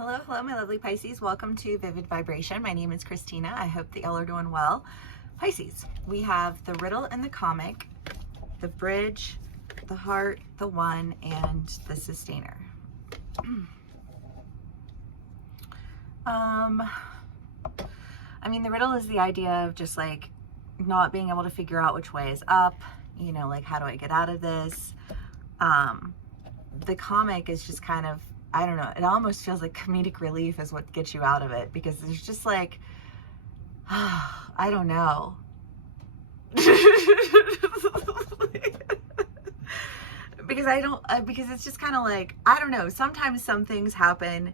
Hello, hello, my lovely Pisces. Welcome to Vivid Vibration. My name is Christina. I hope that y'all are doing well. Pisces, we have the riddle and the comic, the bridge, the heart, the one, and the sustainer. I mean, the riddle is the idea of just like not being able to figure out which way is up, you know, like how do I get out of this? The comic is just kind of, I don't know, it almost feels like comedic relief is what gets you out of it, because there's just like, I don't know. Because it's just kind of like, I don't know, sometimes some things happen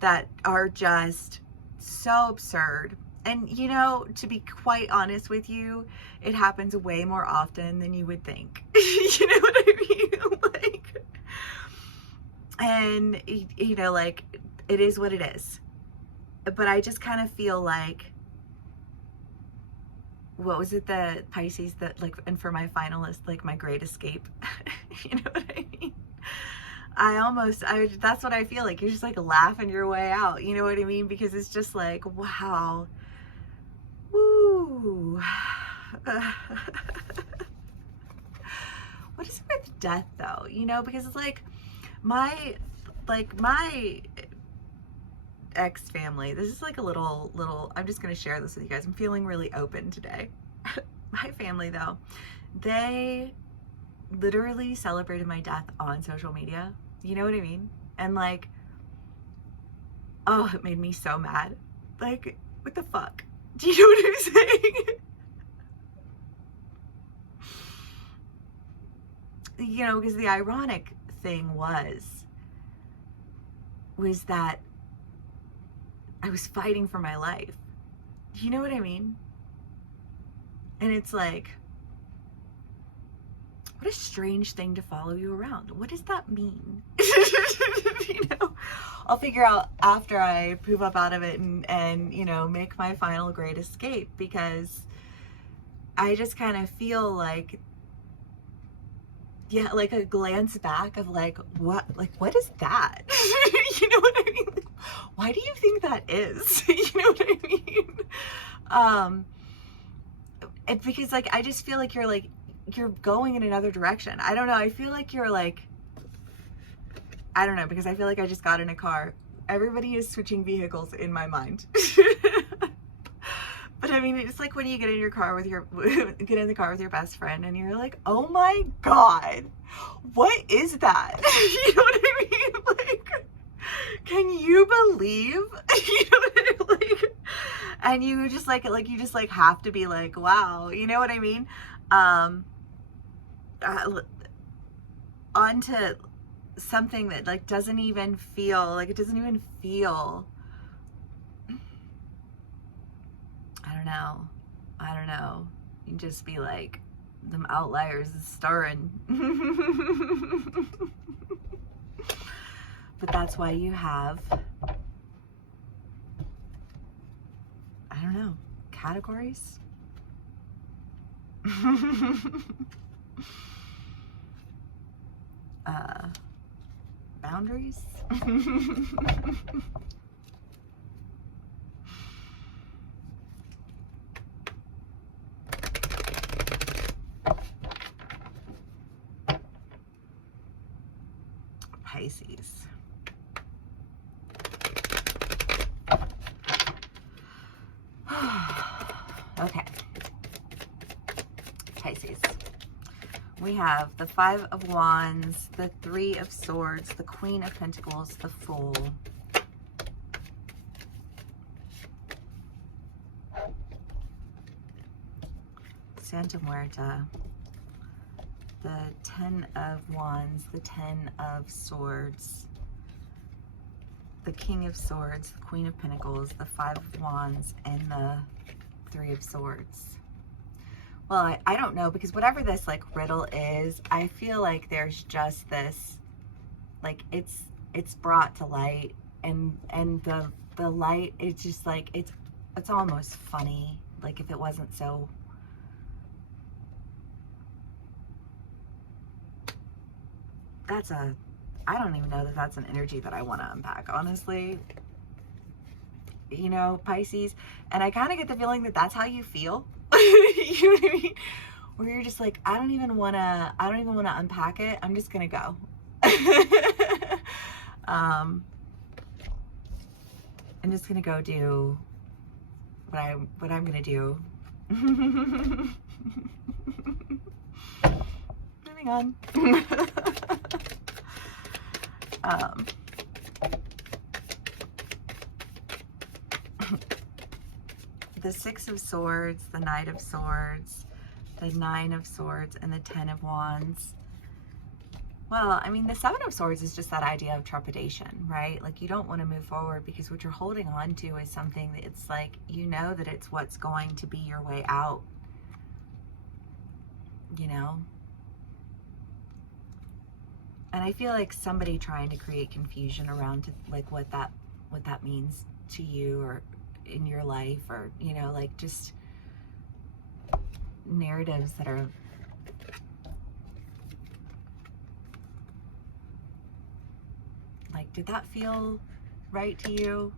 that are just so absurd. And, you know, to be quite honest with you, it happens way more often than you would think. You know what I mean? Like, and, you know, like, it is what it is. But I just kind of feel like, what was it, the Pisces that, like, and for my finalist, like, my great escape. You know what I mean? That's what I feel like. You're just like laughing your way out. You know what I mean? Because it's just like, wow. Woo. What is it with death though? You know, because it's like my ex family, this is like a little, I'm just going to share this with you guys. I'm feeling really open today. My family though, they literally celebrated my death on social media. You know what I mean? And like, oh, it made me so mad. Like, what the fuck? Do you know what I'm saying? You know, because the ironic thing was that I was fighting for my life. You know what I mean? And it's like, what a strange thing to follow you around. What does that mean? You know, I'll figure out after I poop up out of it and you know, make my final great escape, because I just kind of feel like, yeah, like a glance back of like, what is that? You know what I mean? Like, why do you think that is? You know what I mean? Because like, I just feel like you're going in another direction. I don't know. I feel like you're like, I don't know, because I feel like I just got in a car. Everybody is switching vehicles in my mind. But I mean, it's like when you get in the car with your best friend and you're like, oh my God, what is that? You know what I mean? Like, can you believe? You know what I mean? Like, and you just like you just like have to be like, wow, you know what I mean? Onto something that like doesn't even feel like, it doesn't even feel, I don't know. You can just be like, them outliers is stirring. But that's why you have, I don't know, categories? Boundaries? Pisces. Okay. Pisces. We have the Five of Wands, the Three of Swords, the Queen of Pentacles, the Fool. Santa Muerta. The Ten of Wands, the Ten of Swords, the King of Swords, the Queen of Pentacles, the Five of Wands, and the Three of Swords. Well, I don't know, because whatever this like riddle is, I feel like there's just this, like it's brought to light, and the light, it's just like, it's almost funny, like if it wasn't so, I don't even know that that's an energy that I want to unpack, honestly. you know, Pisces. And I kind of get the feeling that that's how you feel. You know what I mean? Where you're just like, I don't even want to unpack it. I'm just going to go. I'm just going to go do what I'm going to do. Moving on. The Six of Swords, the Knight of Swords, the Nine of Swords, and the Ten of Wands. Well, I mean, the Seven of Swords is just that idea of trepidation, right? Like, you don't want to move forward because what you're holding on to is something that it's like, you know that it's what's going to be your way out, you know? And I feel like somebody trying to create confusion around like what that means to you or in your life, or, you know, like just narratives that are like, did that feel right to you?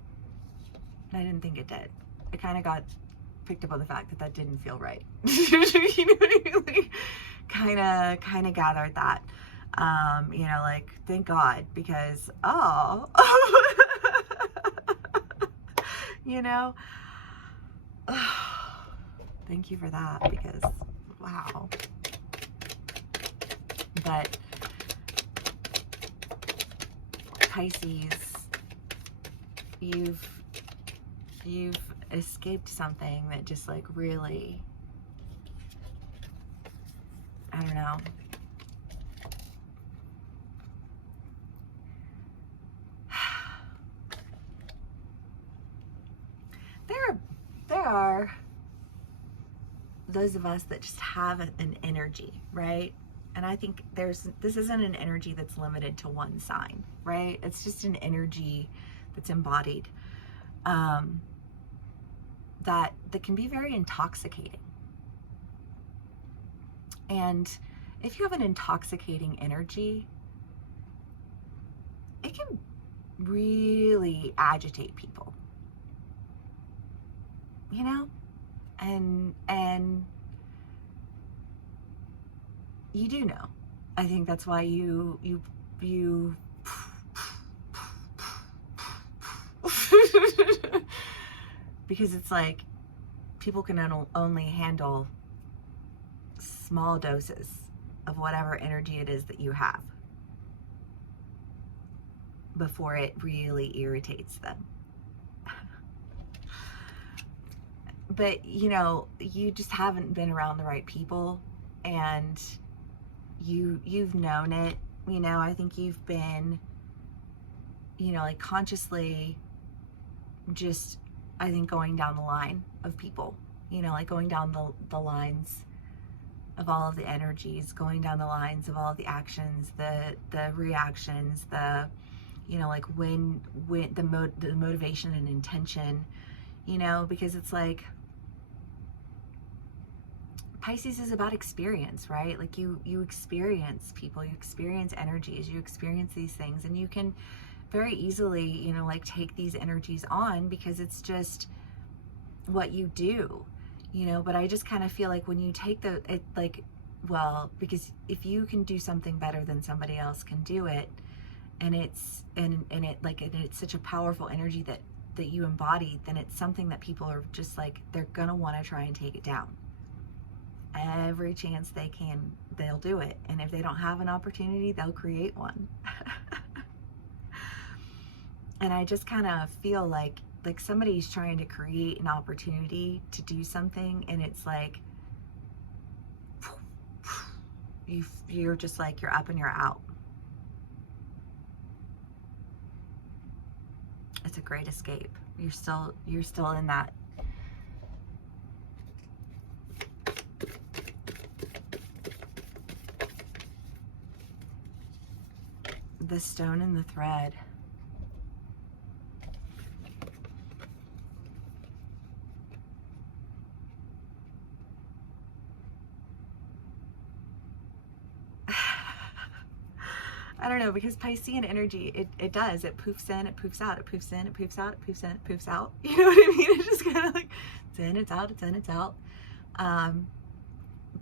And I didn't think it did. I kind of got picked up on the fact that that didn't feel right. You know what I mean? Like, kind of gathered that. You know, like, thank God, because, oh, you know, thank you for that, because, wow. But Pisces, you've escaped something that just like really, I don't know. There are those of us that just have an energy, right? And I think this isn't an energy that's limited to one sign, right? It's just an energy that's embodied, that can be very intoxicating. And if you have an intoxicating energy, it can really agitate people, you know? And you do know. I think that's why you because it's like people can only handle small doses of whatever energy it is that you have before it really irritates them. But, you know, you just haven't been around the right people, and you've known it, you know. I think you've been, you know, like consciously just, I think, going down the line of people, you know, like going down the lines of all of the energies, going down the lines of all of the actions, the reactions, the, you know, like when the motivation and intention, you know, because it's like Pisces is about experience, right? Like you experience people, you experience energies, you experience these things, and you can very easily, you know, like take these energies on because it's just what you do, you know. But I just kind of feel like when you take well, because if you can do something better than somebody else can do it, and it's such a powerful energy that you embody, then it's something that people are just like, they're gonna want to try and take it down. Every chance they can, they'll do it. And if they don't have an opportunity, they'll create one. And I just kind of feel like somebody's trying to create an opportunity to do something, and it's like you're just like, you're up and you're out. It's a great escape. You're still in that. The stone and the thread. I don't know, because Piscean energy, it does. It poofs in, it poofs out, it poofs in, it poofs out, it poofs in, it poofs out. You know what I mean? It's just kind of like, it's in, it's out, it's in, it's out.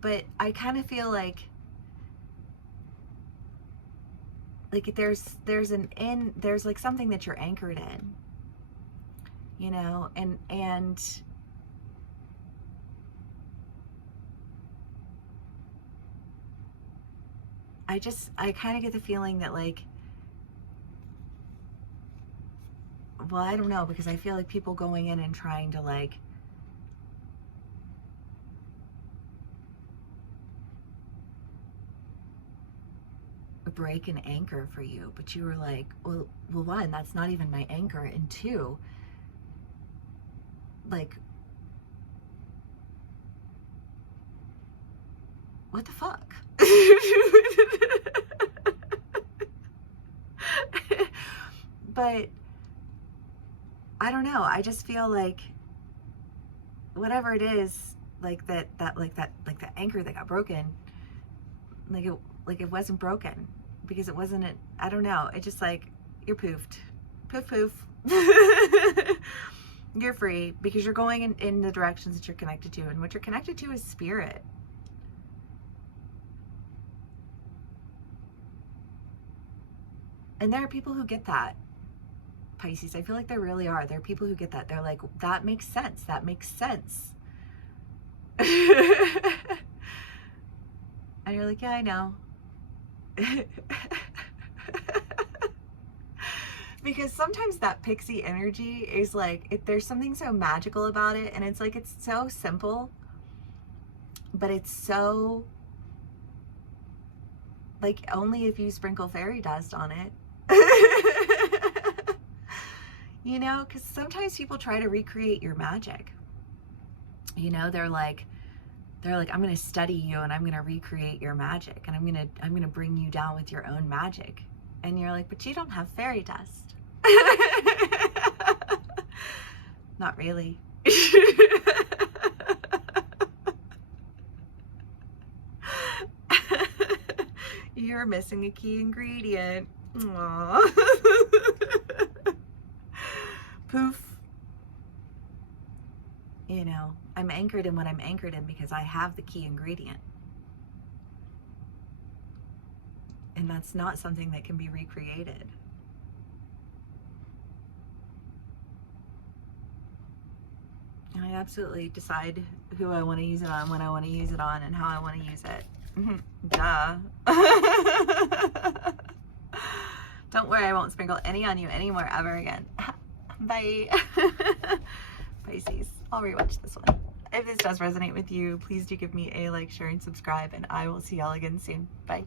But I kind of feel like there's an in, there's like something that you're anchored in, you know, and I kind of get the feeling that like, well, I don't know, because I feel like people going in and trying to like break an anchor for you, but you were like, well, one, that's not even my anchor, and two, like, what the fuck? But I don't know, I just feel like whatever it is, like that the anchor that got broken, like it wasn't broken, because it wasn't I don't know, it just like, you're poofed. Poof poof. You're free, because you're going in the directions that you're connected to, and what you're connected to is spirit. And there are people who get that, Pisces. I feel like there really are. There are people who get that. They're like, that makes sense. That makes sense. And you're like, yeah, I know. Because sometimes that pixie energy is like, there's something so magical about it, and it's like, it's so simple, but it's so, like, only if you sprinkle fairy dust on it. You know, because sometimes people try to recreate your magic. You know, they're like, I'm going to study you, and I'm going to recreate your magic, and I'm going to bring you down with your own magic. And you're like, but you don't have fairy dust. Not really. You're missing a key ingredient. Aww. Poof. You know, I'm anchored in what I'm anchored in because I have the key ingredient. And that's not something that can be recreated. I absolutely decide who I want to use it on, when I want to use it on, and how I want to use it. Duh. Don't worry, I won't sprinkle any on you anymore ever again. Bye. Pisces. I'll rewatch this one. If this does resonate with you, please do give me a like, share, and subscribe, and I will see y'all again soon. Bye.